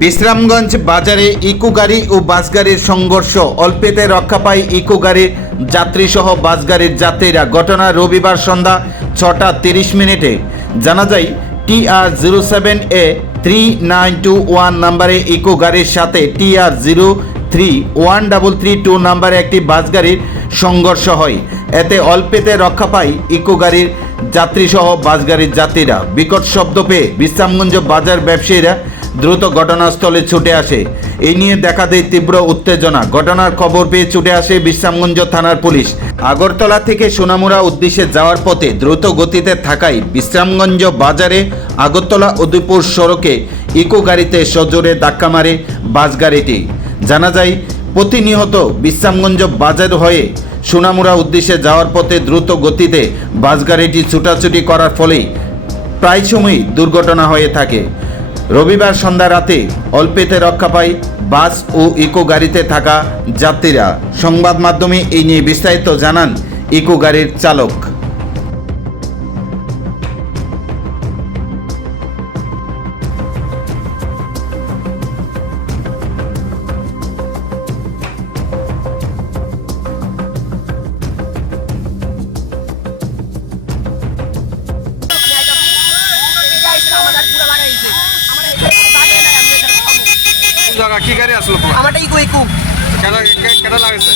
বিশ্রামগঞ্জ বাজারে ইকো গাড়ি ও বাস গাড়ির সংঘর্ষ। অল্পেতে রক্ষা পায় ইকো গাড়ির যাত্রীসহ বাস গাড়ির যাত্রীরা ঘটনা রবিবার সন্ধ্যা ছটা তিরিশ মিনিটে। জানা যায়, T R zero seven A three nine two one নাম্বারে ইকো গাড়ির সাথে T R zero three one double three two নাম্বারে একটি বাস গাড়ির সংঘর্ষ হয়। এতে অল্পেতে রক্ষা পায় ইকো গাড়ির যাত্রীসহ বাস গাড়ির যাত্রীরা। বিকট শব্দ পেয়ে বিশ্রামগঞ্জ বাজার ব্যবসায়ীরা দ্রুত ঘটনাস্থলে ছুটে আসে। এই নিয়ে দেখা দেয় তীব্র উত্তেজনা। ঘটনার খবর পেয়ে ছুটে আসে বিশ্রামগঞ্জ থানার পুলিশ। আগরতলা থেকে সোনামুড়া উদ্দেশ্যে যাওয়ার পথে দ্রুত গতিতে থাকায় বিশ্রামগঞ্জ বাজারে আগরতলা উদয়পুর সড়কে ইকো গাড়িতে সজোরে ধাক্কা মারে বাস গাড়িটি। জানা যায়, প্রতিনিয়ত বিশ্রামগঞ্জ বাজার হয়ে সোনামুড়া উদ্দেশ্যে যাওয়ার পথে দ্রুত গতিতে বাস গাড়িটি ছুটাছুটি করার ফলেই প্রায় সময়ই দুর্ঘটনা হয়ে থাকে। রবিবার সন্ধ্যা রাতে অল্পেতে রক্ষা পায় বাস ও ইকো গাড়িতে থাকা যাত্রীরা। সংবাদ মাধ্যমে এই নিয়ে বিস্তারিত জানান ইকো গাড়ির চালক। জায়গা কি গাড়ি আসলো আমারটা ইকো ইকো কেন কেন লাগেছে?